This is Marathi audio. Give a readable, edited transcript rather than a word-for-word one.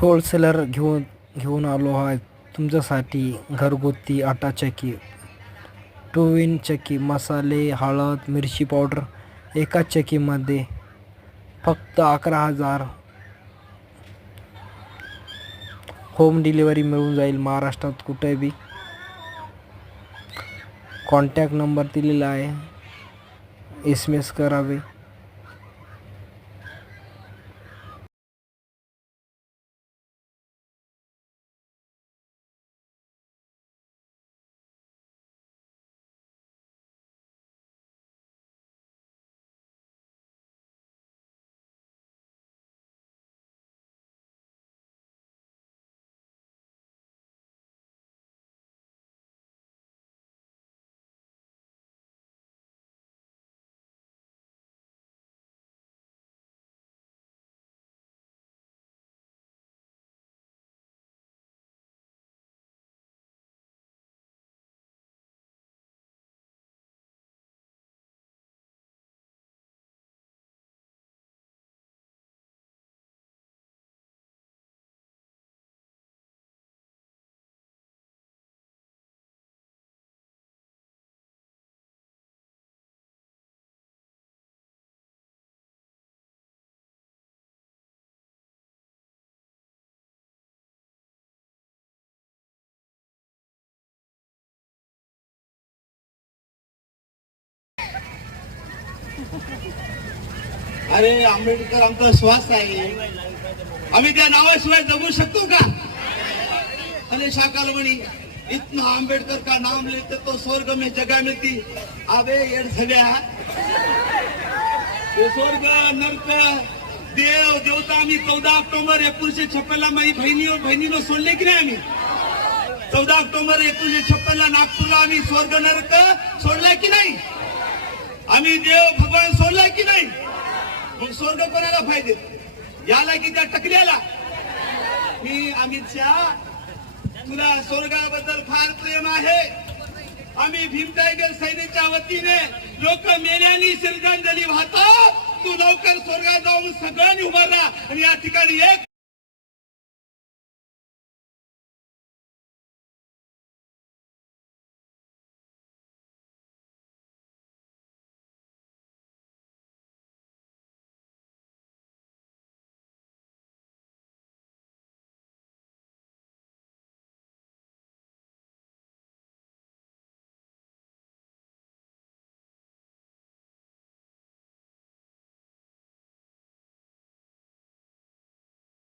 होलसेलर घेऊन आलो आहे तुमच्यासाठी घरगुती आटा चक्की, 2 in चक्की, मसाले, हळद, मिरची पावडर एकाच चक्कीमध्ये फक्त 11,000. होम डिलिव्हरी मिळून जाईल महाराष्ट्रात कुठे बी. कॉन्टॅक्ट नंबर दिलेला आहे, SMS करावे. अरे आंबेडकर आमचा श्वास आहे, आम्ही त्या नावाशिवाय जगू शकतो का? अरे शाकालमणी, इतना आंबेडकर का नाम लेते तो स्वर्ग में जगह मिलती. अबे येड सगळ्या, स्वर्ग नरक देव देवता आम्ही 14 ऑक्टोबर 1956 ला माझी बहिणीनं सोडले की नाही? आम्ही 14 ऑक्टोबर 1956 ला नागपूरला आम्ही स्वर्ग नरक सोडलाय की नाही? आम्ही देव भगवान सोडलाय की नाही? मग स्वर्ग कोणाला फायदे? याला की त्या टकल्याला? मी अमित शहा, तुला स्वर्गाबद्दल फार प्रेम आहे. आम्ही भीम टायगर सैनेच्या वतीने लोक मेल्यानी श्रद्धांजली वाहतो. तू लवकर स्वर्गात जाऊन सगळ्यांनी उभा राहा आणि या ठिकाणी एक